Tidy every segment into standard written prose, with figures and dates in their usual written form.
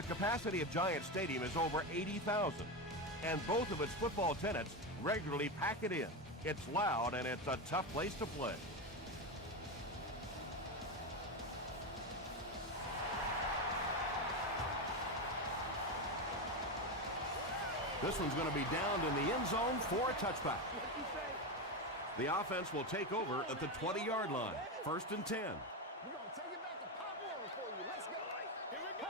The capacity of Giant Stadium is over 80,000, and both of its football tenants regularly pack it in. It's loud and it's a tough place to play. This one's going to be downed in the end zone for a touchback. The offense will take over at the 20-yard line. 1st and 10. We're going to take it back to Pop Warner for you. Let's go. Here we go.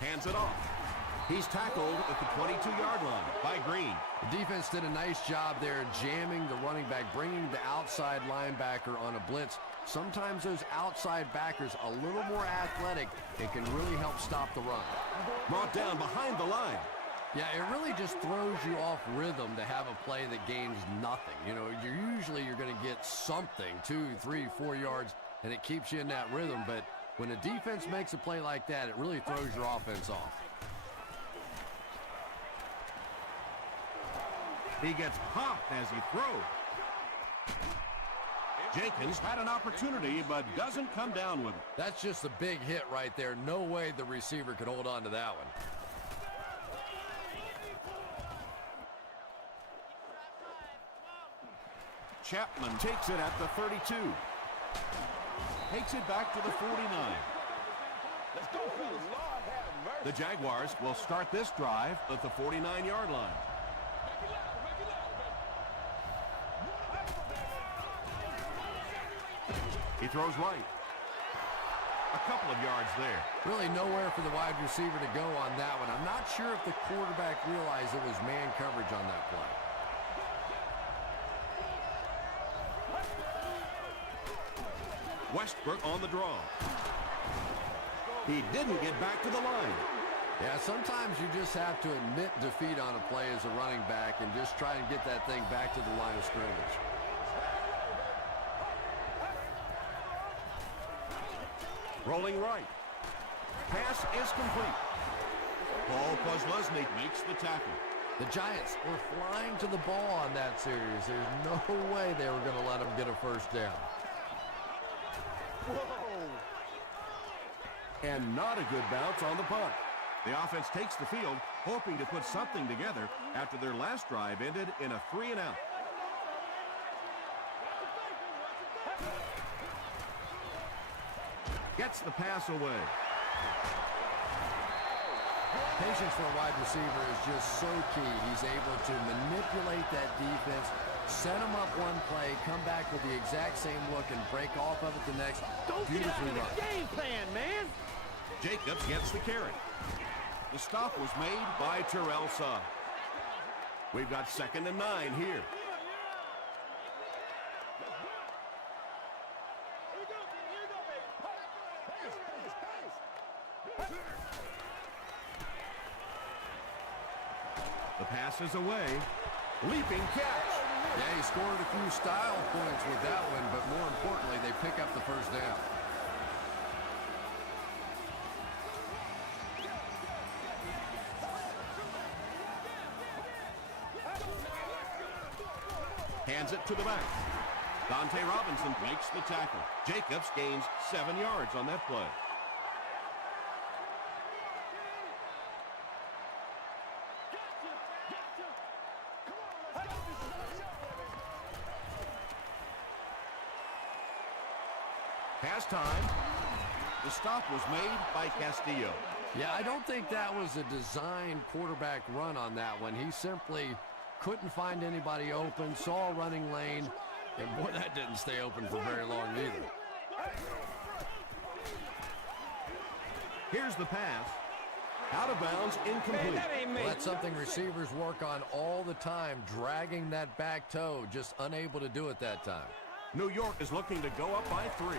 Hands it off. He's tackled at the 22-yard line by Green. The defense did a nice job there jamming the running back, bringing the outside linebacker on a blitz. Sometimes those outside backers a little more athletic and can really help stop the run. Brought down behind the line. Yeah, it really just throws you off rhythm to have a play that gains nothing. You know, you're going to get something, 2, 3, 4 yards, and it keeps you in that rhythm. But when a defense makes a play like that, it really throws your offense off. He gets popped as he throws. Jenkins had an opportunity, but doesn't come down with it. That's just a big hit right there. No way the receiver could hold on to that one. Chapman takes it at the 32. Takes it back to the 49. Let's go, Lord have mercy. The Jaguars will start this drive at the 49-yard line. He throws right. A couple of yards there. Really nowhere for the wide receiver to go on that one. I'm not sure if the quarterback realized it was man coverage on that play. Westbrook on the draw. He didn't get back to the line. Yeah, sometimes you just have to admit defeat on a play as a running back and just try and get that thing back to the line of scrimmage. Rolling right. Pass is complete. Paul Kozlesny makes the tackle. The Giants were flying to the ball on that series. There's no way they were going to let them get a first down. Whoa. And not a good bounce on the punt. The offense takes the field, hoping to put something together after their last drive ended in a 3-and-out. Gets the pass away. Patience for a wide receiver is just so key. He's able to manipulate that defense, set them up one play, come back with the exact same look, and break off of it the next. Don't get out of Beautifully run. the game plan, man. Jacobs gets the carry. The stop was made by Terrell Suggs. We've got 2nd and 9 here. The pass is away. Leaping catch. Yeah, he scored a few style points with that one, but more importantly, they pick up the first down. Hands it to the back. Dante Robinson makes the tackle. Jacobs gains 7 yards on that play. Pass time. The stop was made by Castillo. Yeah, I don't think that was a designed quarterback run on that one. He simply couldn't find anybody open, saw a running lane, and boy, that didn't stay open for very long either. Here's the pass. Out of bounds, incomplete. Well, that's something receivers work on all the time, dragging that back toe, just unable to do it that time. New York is looking to go up by 3.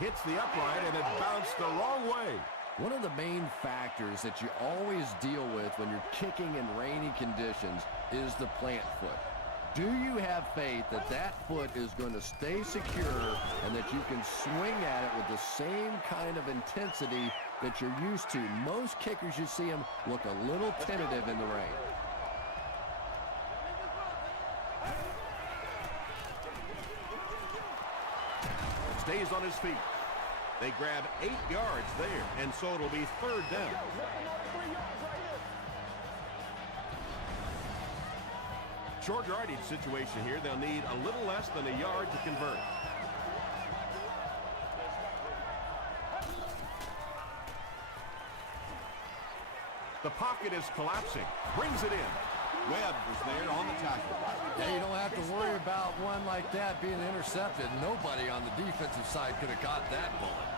Hits the upright, and it bounced the wrong way. One of the main factors that you always deal with when you're kicking in rainy conditions is the plant foot. Do you have faith that that foot is going to stay secure and that you can swing at it with the same kind of intensity that you're used to? Most kickers, you see them look a little tentative in the rain. stays on his feet. They grab 8 yards there, and so it'll be 3rd down. Short yardage situation here. They'll need a little less than a yard to convert. The pocket is collapsing. Brings it in. Webb was there on the tackle. Yeah, you don't have to worry about one like that being intercepted. Nobody on the defensive side could have got that bullet.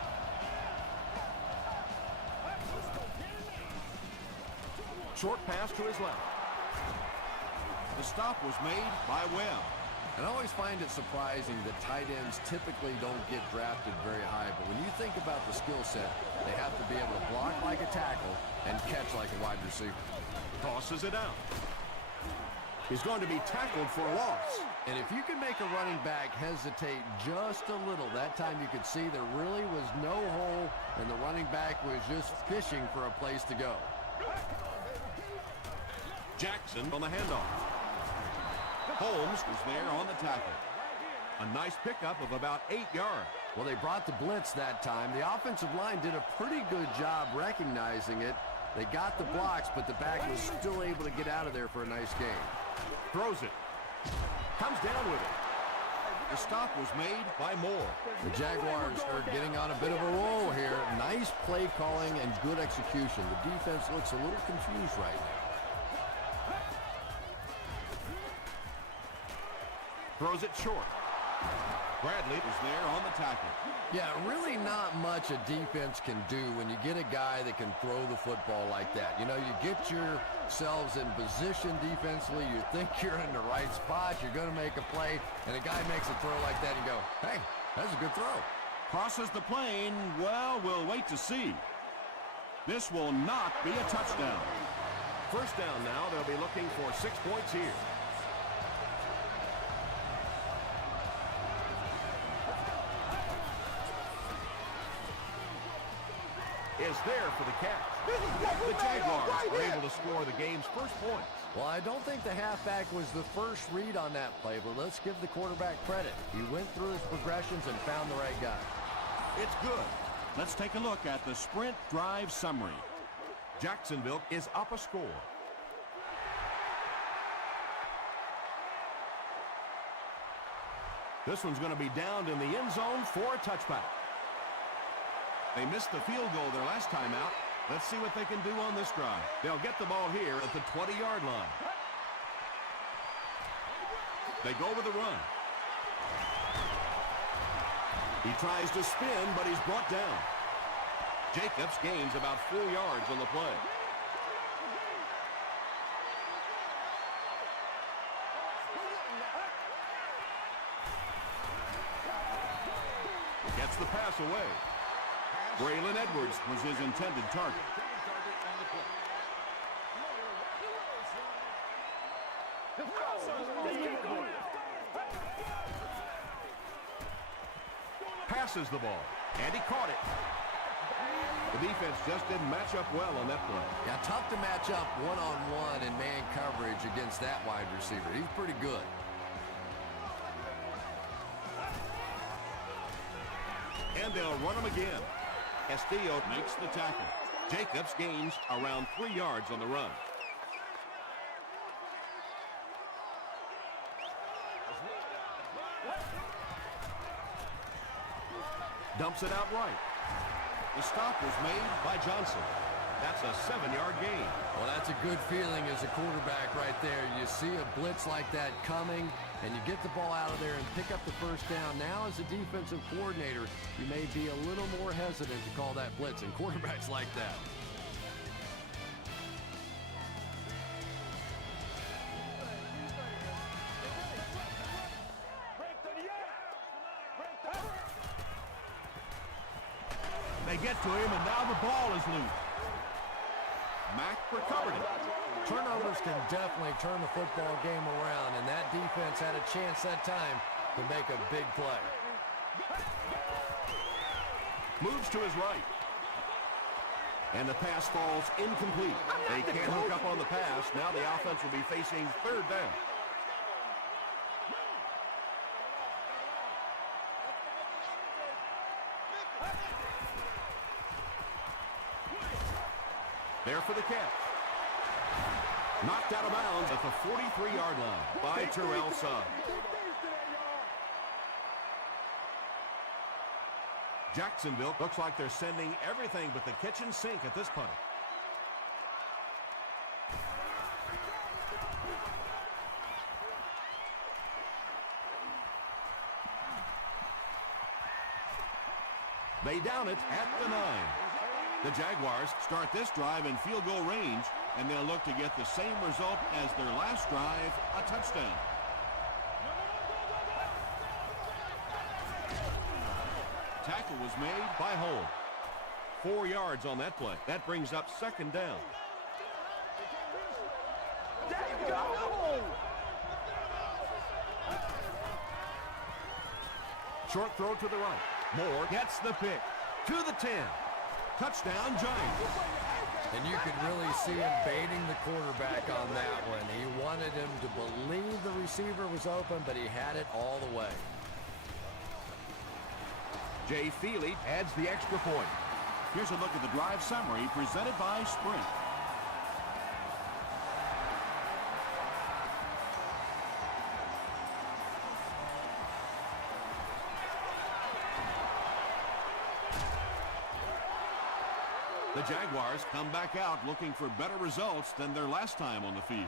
Short pass to his left. The stop was made by Webb. And I always find it surprising that tight ends typically don't get drafted very high. But when you think about the skill set, they have to be able to block like a tackle and catch like a wide receiver. Tosses it out. He's going to be tackled for a loss. And if you can make a running back hesitate just a little, that time you could see there really was no hole, and the running back was just fishing for a place to go. Jackson on the handoff. Holmes was there on the tackle. A nice pickup of about 8 yards. Well, they brought the blitz that time. The offensive line did a pretty good job recognizing it. They got the blocks, but the back was still able to get out of there for a nice gain. Throws it. Comes down with it. The stop was made by Moore. The Jaguars are getting on a bit of a roll here. Nice play calling and good execution. The defense looks a little confused right now. Throws it short. Bradley was there on the tackle. Yeah, really not much a defense can do when you get a guy that can throw the football like that. You know, you get yourselves in position defensively, you think you're in the right spot, you're going to make a play, and a guy makes a throw like that and you go, hey, that's a good throw. Crosses the plane. Well, we'll wait to see. This will not be a touchdown. First down now. They'll be looking for 6 points here. Is there for the catch. The Jaguars are able to score the game's first points. Well, I don't think the halfback was the first read on that play, but let's give the quarterback credit. He went through his progressions and found the right guy. It's good. Let's take a look at the sprint drive summary. Jacksonville is up a score. This one's going to be downed in the end zone for a touchback. They missed the field goal their last time out. Let's see what they can do on this drive. They'll get the ball here at the 20-yard line. They go with the run. He tries to spin, but he's brought down. Jacobs gains about 4 yards on the play. Gets the pass away. Braylon Edwards was his intended target. Passes the ball, and he caught it. The defense just didn't match up well on that play. Yeah, tough to match up one-on-one in man coverage against that wide receiver. He's pretty good. And they'll run him again. Castillo Makes the tackle. Jacobs gains around 3 yards on the run. Dumps it out right. The stop was made by Johnson. That's a 7-yard gain. Well, that's a good feeling as a quarterback right there. You see a blitz like that coming, and you get the ball out of there and pick up the first down. Now, as a defensive coordinator, you may be a little more hesitant to call that blitz, and quarterbacks like that. They get to him, and now the ball is loose. Mack recovered it. Turnovers can definitely turn the football game around, and that defense had a chance that time to make a big play. Moves to his right. And the pass falls incomplete. They can't hook up on the pass. Now the offense will be facing 3rd down. There for the catch. Knocked out of bounds at the 43-yard line by Terrell Suggs. Jacksonville looks like they're sending everything but the kitchen sink at this punt. They down it at the 9. The Jaguars start this drive in field goal range, and they'll look to get the same result as their last drive, a touchdown. Tackle was made by Hole. 4 yards on that play. That brings up second down. Short throw to the right. Moore gets the pick. To the 10. Touchdown, Giants. And you could really see him baiting the quarterback on that one. He wanted him to believe the receiver was open, but he had it all the way. Jay Feely adds the extra point. Here's a look at the drive summary presented by Sprint. The Jaguars come back out looking for better results than their last time on the field.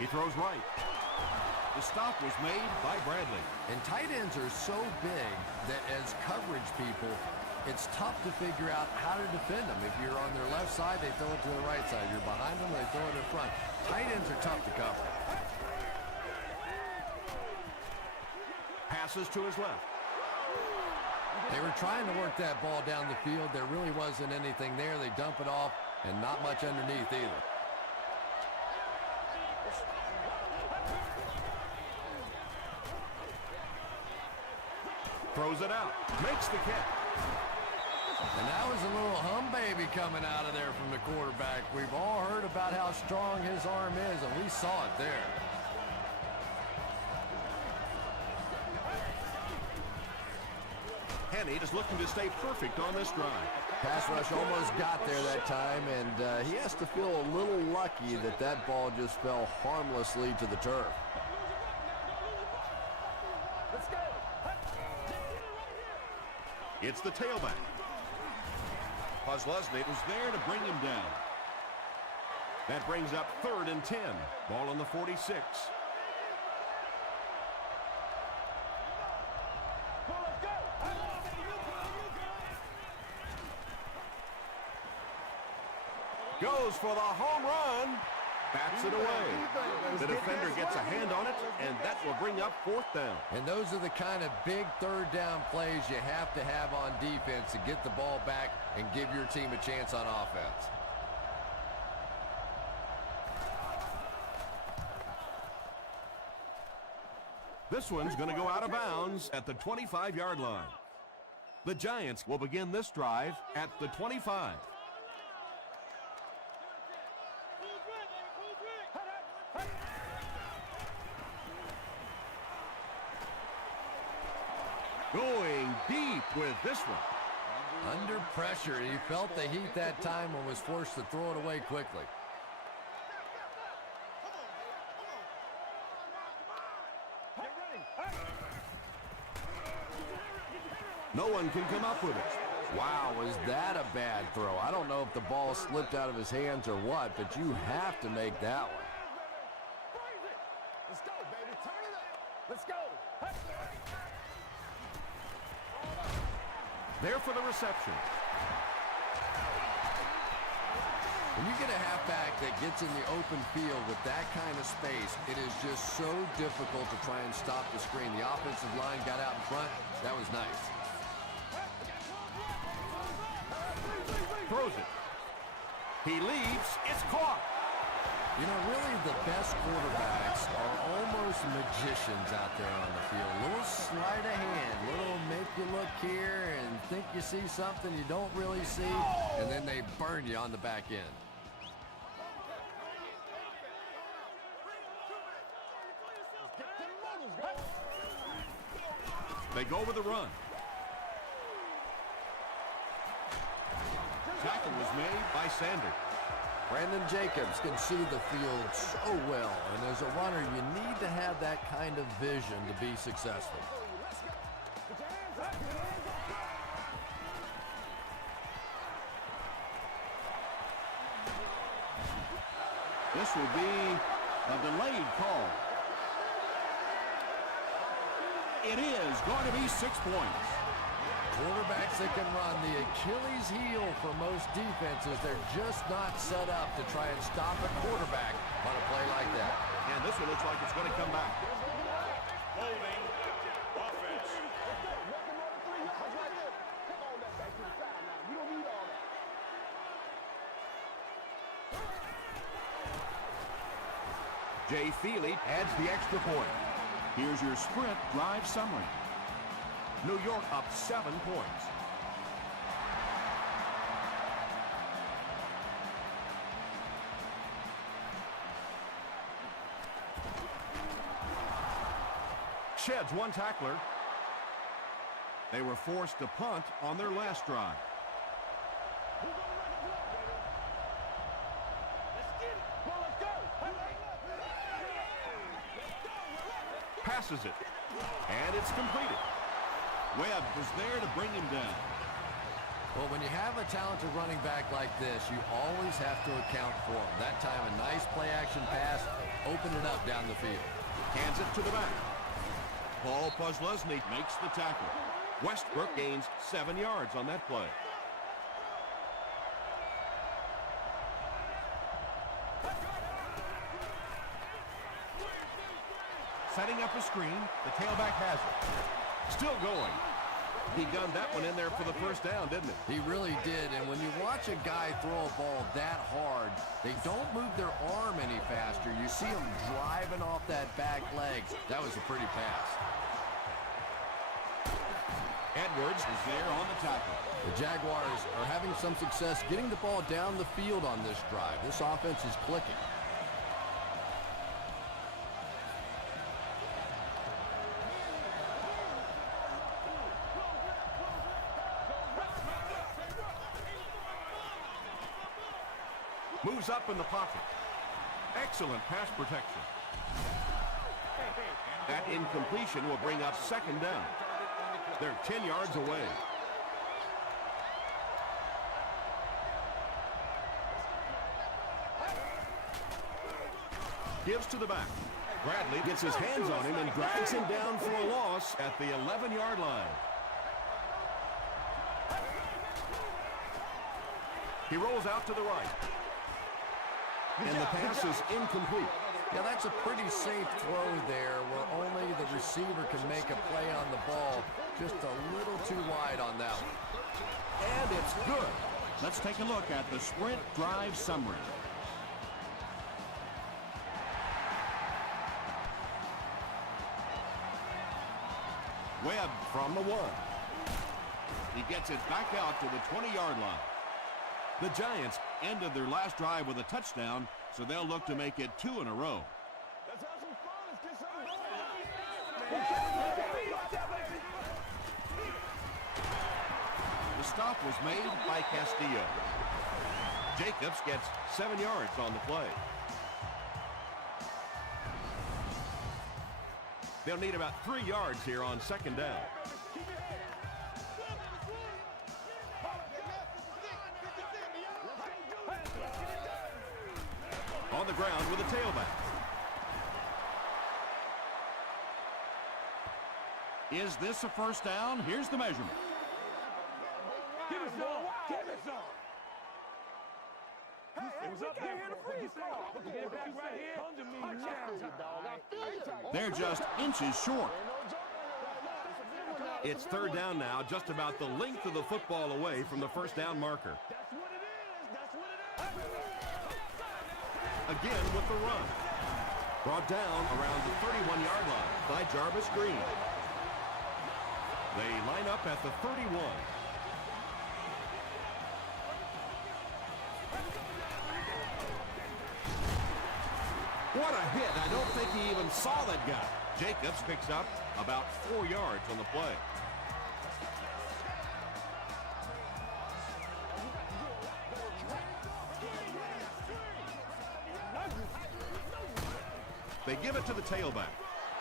He throws right. The stop was made by Bradley. And tight ends are so big that as coverage people, it's tough to figure out how to defend them. If you're on their left side, they throw it to the right side. You're behind them, they throw it in front. Tight ends are tough to cover. Passes to his left. They were trying to work that ball down the field. There really wasn't anything there. They dump it off, and not much underneath either. Throws it out. Makes the catch. And that was a little hum baby coming out of there from the quarterback. We've all heard about how strong his arm is, and we saw it there. Henney is looking to stay perfect on this drive. Pass rush almost got there that time, and he has to feel a little lucky that that ball just fell harmlessly to the turf. Let's go. It's the tailback. Posluszny was there to bring him down. That brings up 3rd and 10. Ball on the 46. Goes for the home run. Bats it away. The defender gets a hand on it, and that will bring up 4th down. And those are the kind of big 3rd down plays you have to have on defense to get the ball back and give your team a chance on offense. This one's going to go out of bounds at the 25-yard line. The Giants will begin this drive at the 25. Going deep with this one. Under pressure, he felt the heat that time and was forced to throw it away quickly. No one can come up with it. Wow, was that a bad throw? I don't know if the ball slipped out of his hands or what, but you have to make that one. Let's go, baby. Turn it up. Let's go. There for the reception. When you get a halfback that gets in the open field with that kind of space, it is just so difficult to try and stop the screen. The offensive line got out in front. That was nice. Throws it. He leaps. It's caught. You know, really the best quarterbacks are almost magicians out there on the field. Little sleight of hand, little make you look here and think you see something you don't really see, and then they burn you on the back end. They go with the run. Tackle was made by Sanders. Brandon Jacobs can see the field so well, and as a runner, you need to have that kind of vision to be successful. This will be a delayed call. It is going to be 6 points. Quarterbacks that can run, the Achilles heel for most defenses. They're just not set up to try and stop a quarterback on a play like that. And this one looks like it's going to come back. Holding offense. Jay Feely adds the extra point. Here's your sprint drive summary. New York up 7 points. Sheds one tackler. They were forced to punt on their last drive. Passes it, and it's completed. Webb was there to bring him down. Well, when you have a talented running back like this, you always have to account for him. That time, a nice play-action pass, open it up down the field. Hands it to the back. Paul Posluszny makes the tackle. Westbrook gains 7 yards on that play. Setting up a screen, the tailback has it. Still going. He gunned that one in there for the first down, didn't he? He really did, and when you watch a guy throw a ball that hard, they don't move their arm any faster. You see them driving off that back leg. That was a pretty pass. Edwards is there on the tackle. The Jaguars are having some success getting the ball down the field on this drive. This offense is clicking. Moves up in the pocket. Excellent pass protection. That incompletion will bring up second down. They're 10 yards away. Gives to the back. Bradley gets his hands on him and drags him down for a loss at the 11-yard line. He rolls out to the right. And the pass is incomplete. Yeah, that's a pretty safe throw there where only the receiver can make a play on the ball. Just a little too wide on that one. And it's good. Let's take a look at the sprint drive summary. Webb from the 1. He gets it back out to the 20-yard line. The Giants ended their last drive with a touchdown, so they'll look to make it 2 in a row. Let's have some fun. Let's get some The stop was made by Castillo. Jacobs gets 7 yards on the play. They'll need about 3 yards here on second down. On the ground with a tailback. Is this a first down? Here's the measurement. Give it some. Give it some. Hey, up here to free throw. Get it back right here. Under me now. They're just inches short. It's third down now, just about the length of the football away from the first down marker. That's what it is. That's what it is. Again with the run. Brought down around the 31-yard line by Jarvis Green. They line up at the 31. What a hit. I don't think he even saw that guy. Jacobs picks up about 4 yards on the play. They give it to the tailback.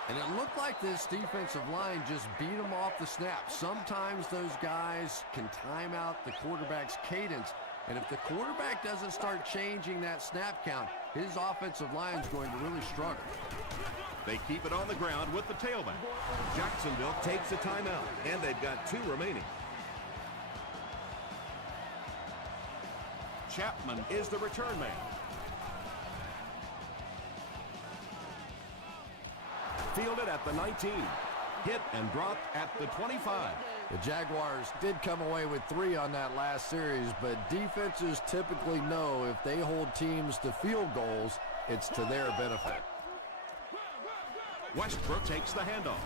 And it looked like this defensive line just beat them off the snap. Sometimes those guys can time out the quarterback's cadence. And if the quarterback doesn't start changing that snap count, his offensive line is going to really struggle. They keep it on the ground with the tailback. Jacksonville takes a timeout, and they've got 2 remaining. Chapman is the return man. Fielded at the 19. Hit and dropped at the 25. The Jaguars did come away with 3 on that last series, but defenses typically know if they hold teams to field goals, it's to their benefit. Westbrook takes the handoff.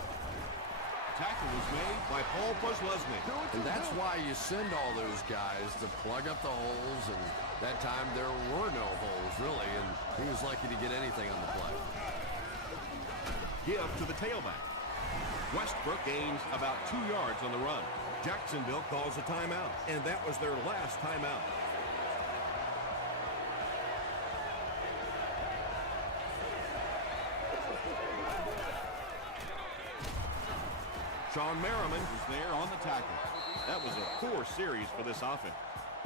Tackle was made by Paul Posluszny. And that's why you send all those guys to plug up the holes, and that time there were no holes, really, and he was lucky to get anything on the play. Give to the tailback. Westbrook gains about 2 yards on the run. Jacksonville calls a timeout, and that was their last timeout. Sean Merriman was there on the tackle. That was a poor series for this offense.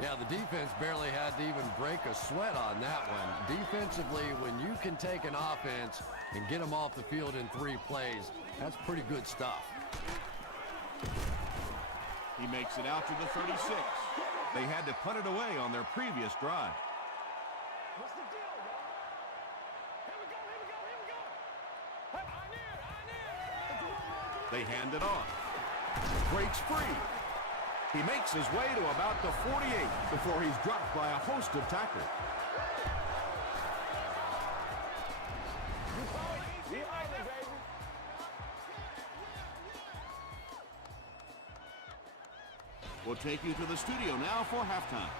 Yeah, the defense barely had to even break a sweat on that one. Defensively, when you can take an offense and get them off the field in 3 plays, that's pretty good stuff. He makes it out to the 36. They had to punt it away on their previous drive. What's the deal, y'all? Here we go, here we go, here we go. Hey, I need. They hand it off. Breaks free. He makes his way to about the 48 before he's dropped by a host of tacklers. We'll take you to the studio now for halftime.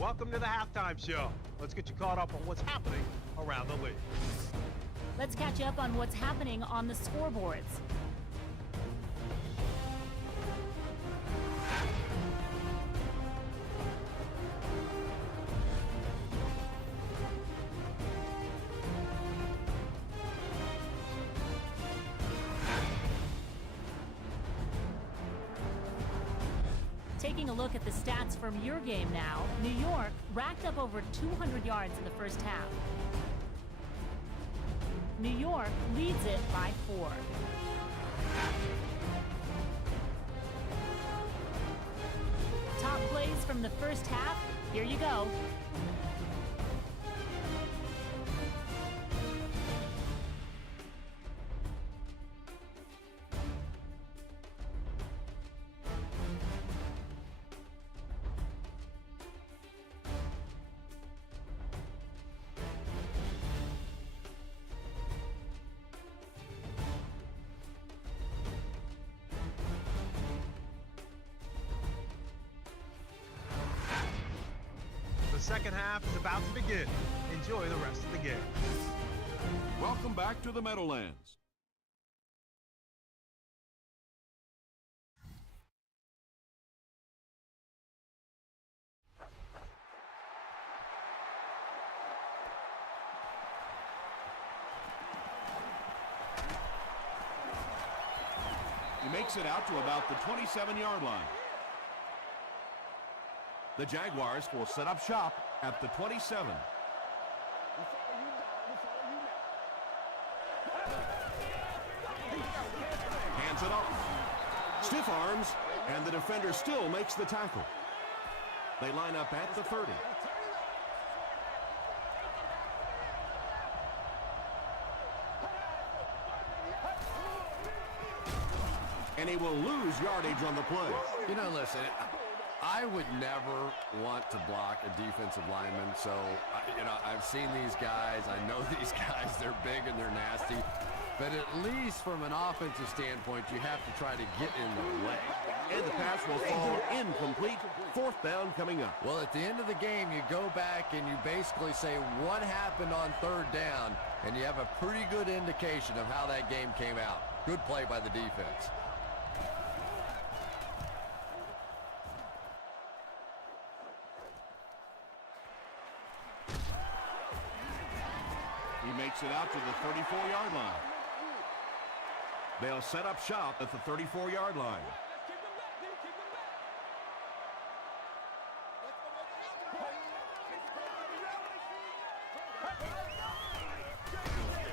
Welcome to the halftime show. Let's get you caught up on what's happening around the league. Let's catch up on what's happening on the scoreboards. Taking a look at the stats from your game now, New York racked up over 200 yards in the first half. New York leads it by 4. Top plays from the first half, here you go. The second half is about to begin. Enjoy the rest of the game. Welcome back to the Meadowlands. He makes it out to about the 27-yard line. The Jaguars will set up shop at the 27. Hands it off. Stiff arms, and the defender still makes the tackle. They line up at the 30. And he will lose yardage on the play. You know, listen, I would never want to block a defensive lineman, so, I've seen these guys. I know these guys. They're big and they're nasty. But at least from an offensive standpoint, you have to try to get in the way. And the pass will fall incomplete. Fourth down coming up. Well, at the end of the game, you go back and you basically say what happened on third down, and you have a pretty good indication of how that game came out. Good play by the defense. He makes it out to the 34-yard line. They'll set up shop at the 34-yard line.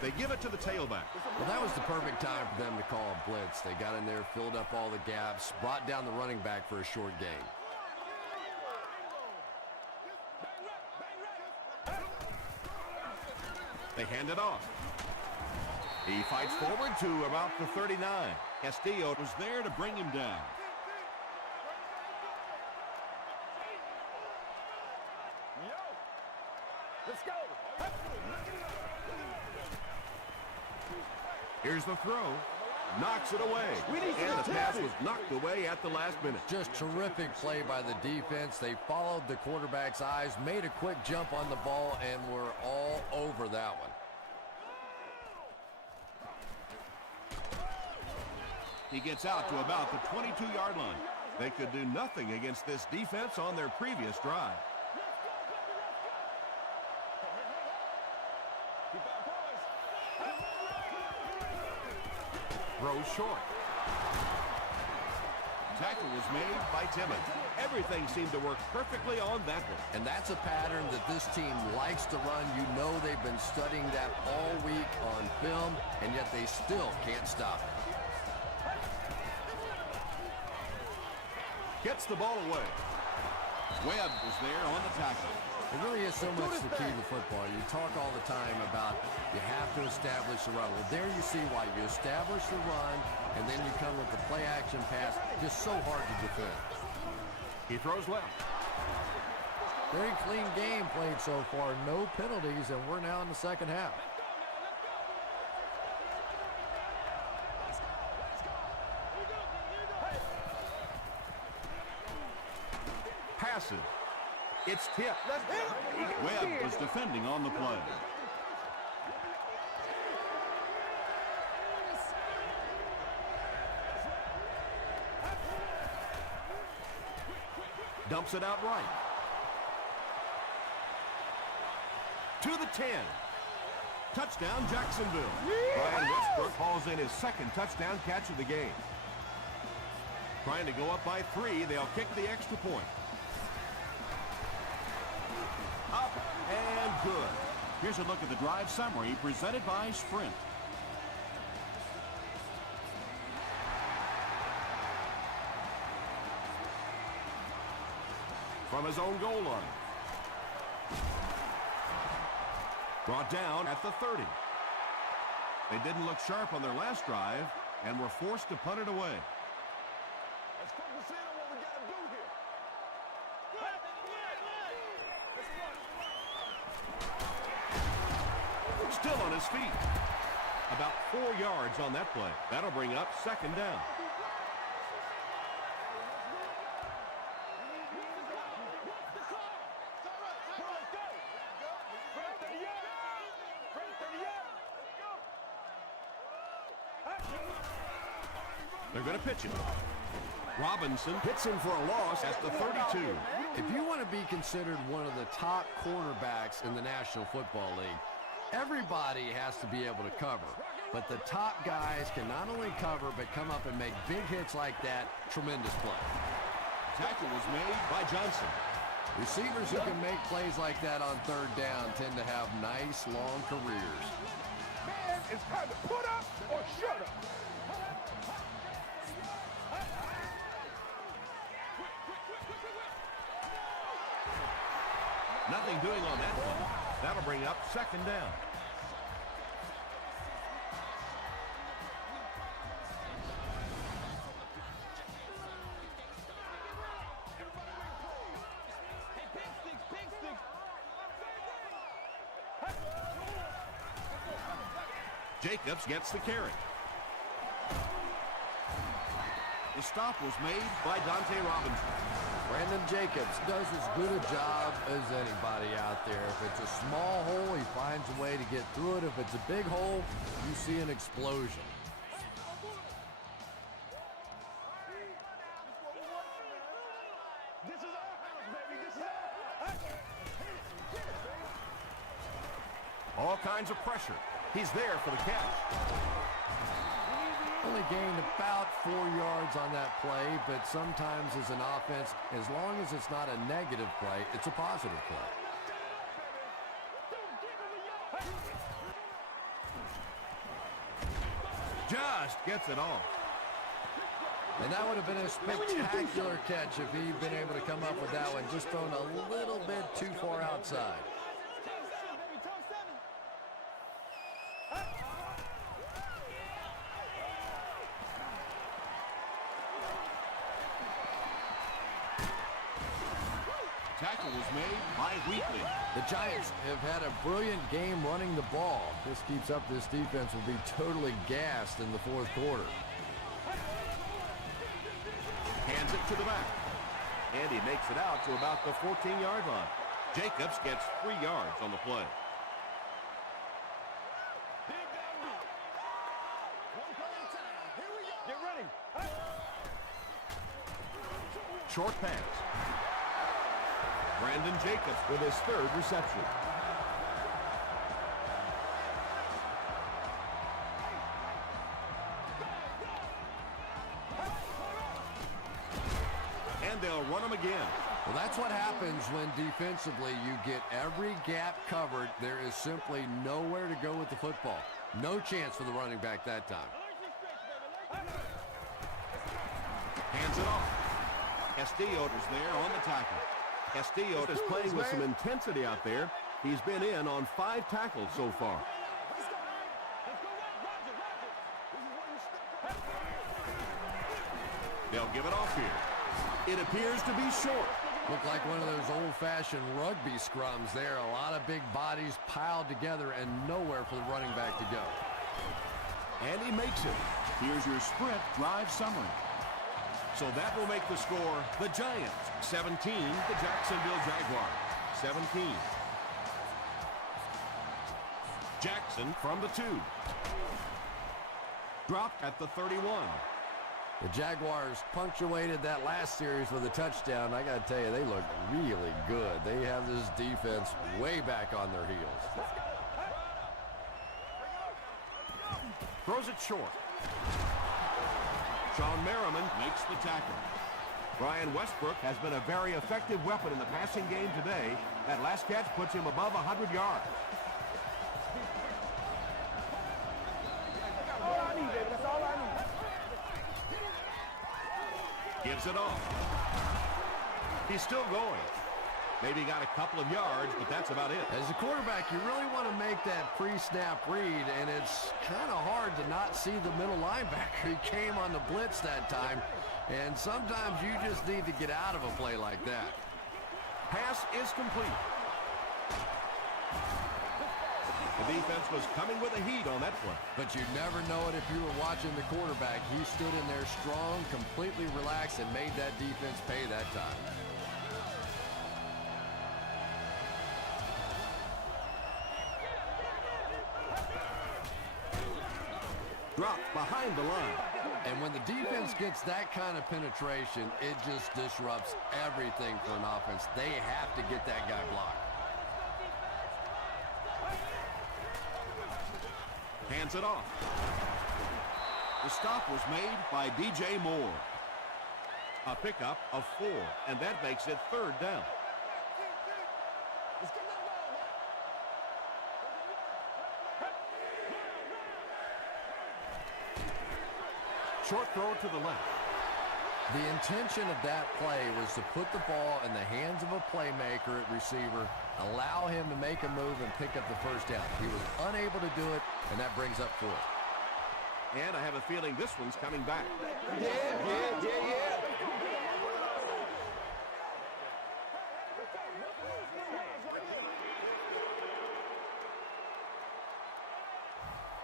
They give it to the tailback. Well, that was the perfect time for them to call a blitz. They got in there, filled up all the gaps, brought down the running back for a short gain. They hand it off. He fights forward to about the 39. Castillo was there to bring him down. Let's go. Here's the throw. Knocks it away. And the pass was knocked away at the last minute. Just terrific play by the defense. They followed the quarterback's eyes, made a quick jump on the ball, and were all over that one. He gets out to about the 22-yard line. They could do nothing against this defense on their previous drive. Throws short. Tackle was made by Timmons. Everything seemed to work perfectly on that one. And that's a pattern that this team likes to run. You know they've been studying that all week on film, and yet they still can't stop it. Gets the ball away. Webb is there on the tackle. It really is so much the key to football. You talk all the time about you have to establish the run. Well, there you see why. You establish the run, and then you come with the play-action pass. Just so hard to defend. He throws left. Very clean game played so far. No penalties, and we're now in the second half. Passes. It's tipped. Webb was defending on the play. Dumps it out right. To the 10. Touchdown, Jacksonville. Brian Westbrook hauls in his second touchdown catch of the game. Trying to go up by 3, they'll kick the extra point. Up and good. Here's a look at the drive summary presented by Sprint. From his own goal line. Brought down at the 30. They didn't look sharp on their last drive and were forced to punt it away. Let's focus in on what we got to do here. Still on his feet. About 4 yards on that play. That'll bring up second down. They're going to pitch it. Robinson hits him for a loss at the 32. If you want to be considered one of the top cornerbacks in the National Football League, everybody has to be able to cover. But the top guys can not only cover, but come up and make big hits like that. Tremendous play. Tackle was made by Johnson. Receivers who can make plays like that on third down tend to have nice, long careers. Man, it's time to put up or shut up. Nothing doing on that one. That'll bring up second down. Jacobs gets the carry. The stop was made by Dante Robinson. Brandon Jacobs does as good a job as anybody out there. If it's a small hole, he finds a way to get through it. If it's a big hole, you see an explosion. This is our house, baby. This is our house. All kinds of pressure. He's there for the catch. Only gained about 4 yards on that play, but sometimes as an offense, as long as it's not a negative play, it's a positive play. Just gets it off. And that would have been a spectacular catch if he'd been able to come up with that one, just thrown a little bit too far outside. Tackle was made by Wheatley. The Giants have had a brilliant game running the ball. This keeps up, this defense will be totally gassed in the fourth quarter. Hands it to the back. And he makes it out to about the 14-yard line. Jacobs gets 3 yards on the play. Get ready. Short pass. Brandon Jacobs with his 3rd reception. And they'll run him again. Well, that's what happens when defensively you get every gap covered. There is simply nowhere to go with the football. No chance for the running back that time. Hands it off. Castillo is there on the tackle. Castillo is playing with some intensity out there. He's been in on 5 tackles so far. They'll give it off here. It appears to be short. Looked like one of those old-fashioned rugby scrums there. A lot of big bodies piled together and nowhere for the running back to go. And he makes it. Here's your sprint drive summary. So that will make the score the Giants 17, the Jacksonville Jaguars 17. Jackson from the 2. Dropped at the 31. The Jaguars punctuated that last series with a touchdown. I got to tell you, they look really good. They have this defense way back on their heels. Throws it short. Sean Merriman makes the tackle. Brian Westbrook has been a very effective weapon in the passing game today. That last catch puts him above 100 yards. That's all I need, baby. That's all I need. Gives it off. He's still going. Maybe got a couple of yards, but that's about it. As a quarterback, you really want to make that pre-snap read, and it's kind of hard to not see the middle linebacker. He came on the blitz that time, and sometimes you just need to get out of a play like that. Pass is complete. The defense was coming with a heat on that play. But you never know it if you were watching the quarterback. He stood in there strong, completely relaxed, and made that defense pay that time. Dropped behind the line. And when the defense gets that kind of penetration, it just disrupts everything for an offense. They have to get that guy blocked. Hands it off. The stop was made by DJ Moore. A pickup of 4, and that makes it 3rd down. Short throw to the left. The intention of that play was to put the ball in the hands of a playmaker at receiver, allow him to make a move and pick up the first down. He was unable to do it, and that brings up 4th. And I have a feeling this one's coming back.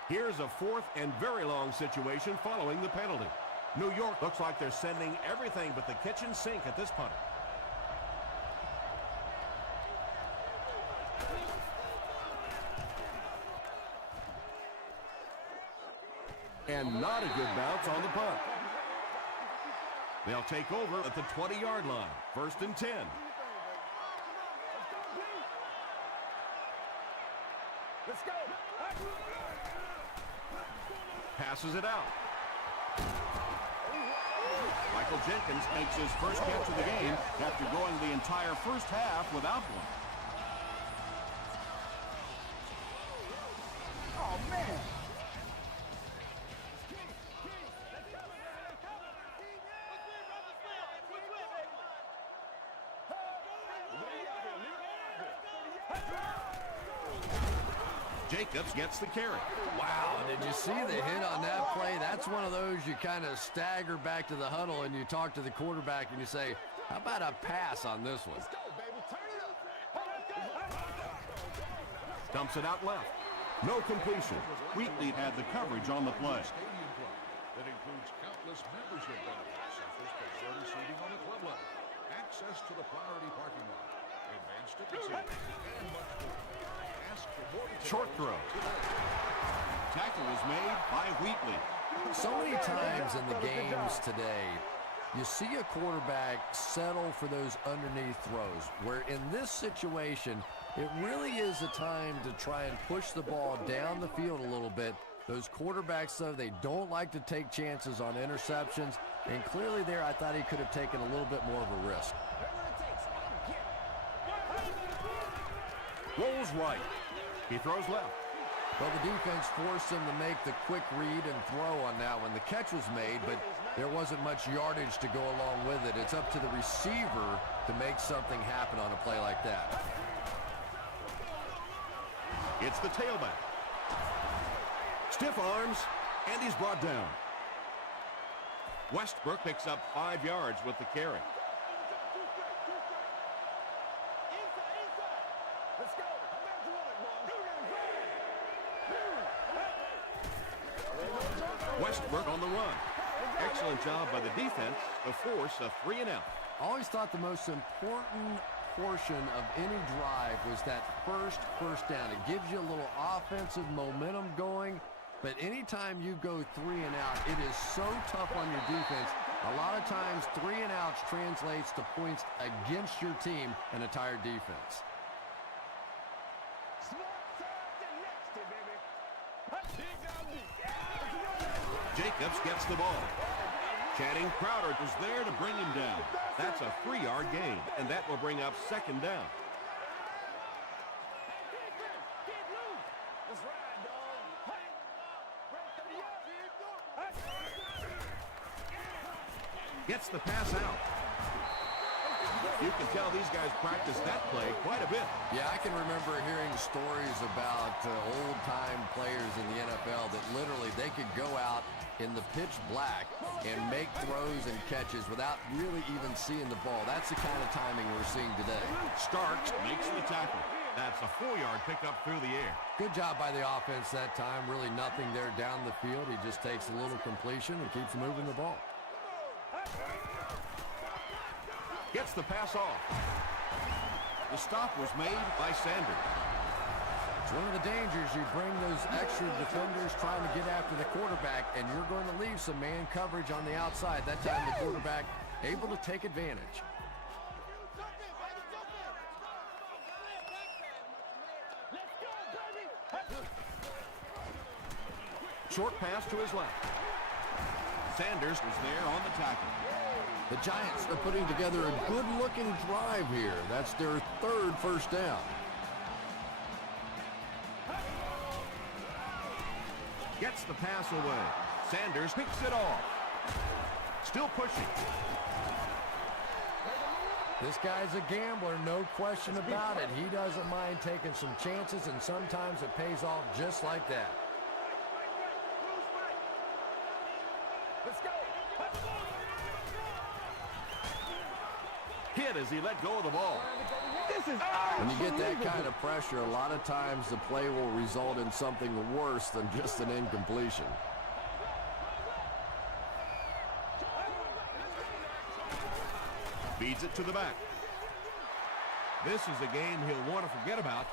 Yeah. Here's a 4th and very long situation following the penalty. New York looks like they're sending everything but the kitchen sink at this punter. And not a good bounce on the punt. They'll take over at the 20-yard line. 1st and 10. Let's go. Passes it out. Michael Jenkins makes his first catch of the game after going the entire first half without one. Oh, man. Jacobs gets the carry. Wow, did you see the hit on that play? That's one of those you kind of stagger back to the huddle and you talk to the quarterback and you say, how about a pass on this one? Dumps it out left. No completion. Wheatley had the coverage on the play. That includes countless membership benefits, such as priority seating on the club level, access to the priority parking lot, advanced ticket seating, and much more. Ask for more details. Short throw. Tackle was made by Wheatley. So many times in the games today, you see a quarterback settle for those underneath throws, where in this situation, it really is a time to try and push the ball down the field a little bit. Those quarterbacks, though, they don't like to take chances on interceptions, and clearly there I thought he could have taken a little bit more of a risk. Rolls right. He throws left. Well, the defense forced him to make the quick read and throw on that one. The catch was made, but there wasn't much yardage to go along with it. It's up to the receiver to make something happen on a play like that. It's the tailback. Stiff arms, and he's brought down. Westbrook picks up 5 yards with the carry. Westbrook on the run. Excellent job by the defense to force a 3-and-out. Always thought the most important portion of any drive was that first down. It gives you a little offensive momentum going, but anytime you go 3-and-out, it is so tough on your defense. A lot of times 3-and-outs translates to points against your team and a tired defense. Jacobs gets the ball. Channing Crowder was there to bring him down. That's a 3-yard gain, and that will bring up 2nd down. Gets the pass out. You can tell these guys practice that play quite a bit. Yeah, I can remember hearing stories about old-time players in the NFL that literally they could go out in the pitch black and make throws and catches without really even seeing the ball. That's the kind of timing we're seeing today. Starks makes the tackle. That's a 4-yard pickup through the air. Good job by the offense that time. Really nothing there down the field. He just takes a little completion and keeps moving the ball. Gets the pass off. The stop was made by Sanders. It's one of the dangers. You bring those extra defenders trying to get after the quarterback, and you're going to leave some man coverage on the outside. That time the quarterback able to take advantage. Short pass to his left. Sanders was there on the tackle. The Giants are putting together a good-looking drive here. That's their 3rd first down. Gets the pass away. Sanders picks it off. Still pushing. This guy's a gambler, no question about it. He doesn't mind taking some chances, and sometimes it pays off just like that. Let's go. Hit as he let go of the ball. When you get that kind of pressure, a lot of times the play will result in something worse than just an incompletion. Feeds it to the back. This is a game he'll want to forget about.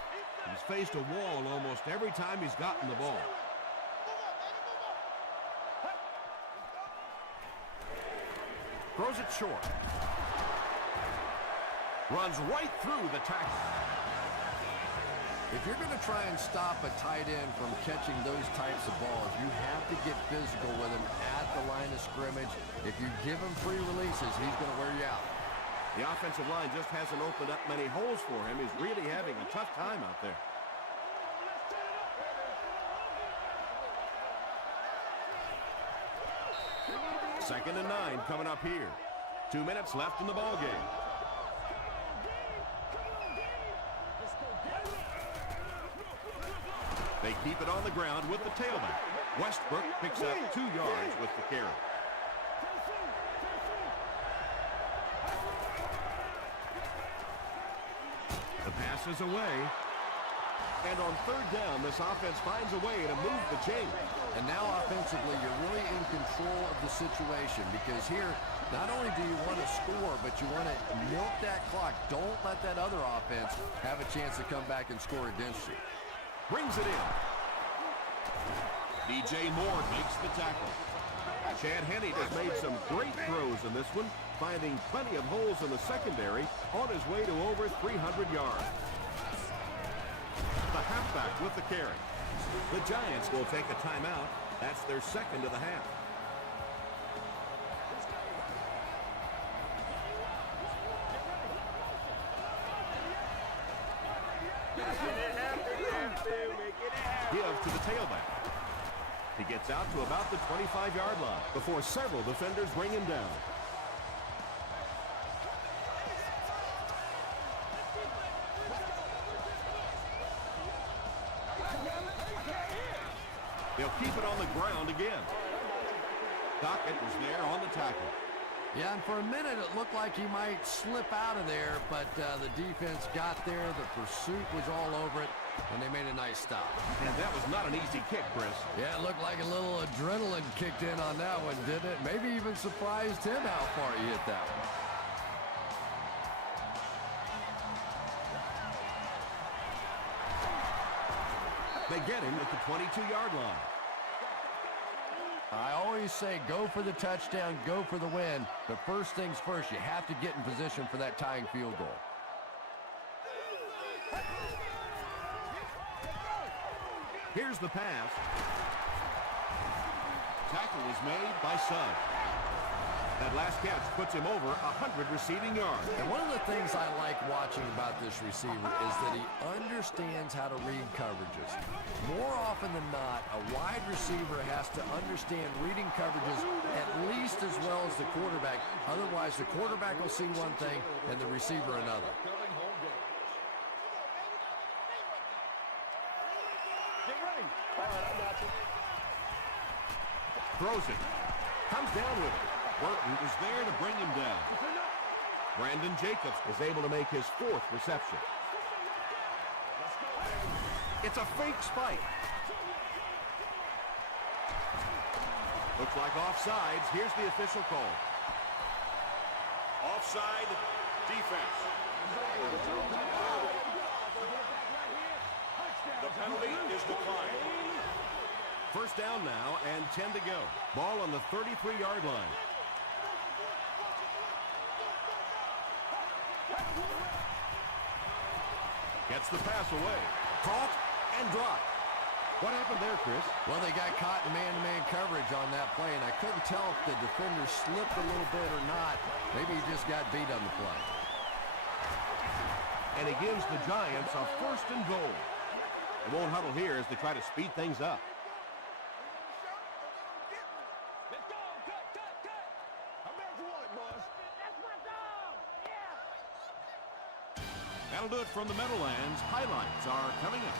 He's faced a wall almost every time he's gotten the ball. Throws it short. Runs right through the tackle. If you're going to try and stop a tight end from catching those types of balls, you have to get physical with him at the line of scrimmage. If you give him free releases, he's going to wear you out. The offensive line just hasn't opened up many holes for him. He's really having a tough time out there. Second and 9 coming up here. 2 minutes left in the ball game. They keep it on the ground with the tailback. Westbrook picks up 2 yards with the carry. The pass is away. And on third down, this offense finds a way to move the chain. And now offensively, you're really in control of the situation because here, not only do you want to score, but you want to milk that clock. Don't let that other offense have a chance to come back and score against you. Brings it in. DJ Moore makes the tackle. Chad Henne has made some great throws in this one, finding plenty of holes in the secondary on his way to over 300 yards. The halfback with the carry. The Giants will take a timeout. That's their second of the half. Give to the tailback. He gets out to about the 25-yard line before several defenders bring him down. They'll keep it on the ground again. Dockett was there on the tackle. Yeah, and for a minute it looked like he might slip out of there, but the defense got there. The pursuit was all over it, and they made a nice stop. And that was not an easy kick, Chris. Yeah, it looked like a little adrenaline kicked in on that one, didn't it? Maybe even surprised him how far he hit that one. They get him at the 22-yard line. I always say go for the touchdown, go for the win, but first things first, you have to get in position for that tying field goal. Here's the pass. Tackle is made by Suggs. That last catch puts him over 100 receiving yards. And one of the things I like watching about this receiver is that he understands how to read coverages. More often than not, a wide receiver has to understand reading coverages at least as well as the quarterback. Otherwise, the quarterback will see one thing and the receiver another. Throws it. Comes down with it. Burton is there to bring him down. Brandon Jacobs is able to make his 4th reception. It's a fake spike. Looks like offsides. Here's the official call. Offside defense. The penalty is declined. First down now and 10 to go. Ball on the 33-yard line. Gets the pass away. Caught and dropped. What happened there, Chris? Well, they got caught in man-to-man coverage on that play, and I couldn't tell if the defender slipped a little bit or not. Maybe he just got beat on the play. And he gives the Giants a 1st and goal. They won't huddle here as they try to speed things up. That'll do it from the Meadowlands. Highlights are coming up.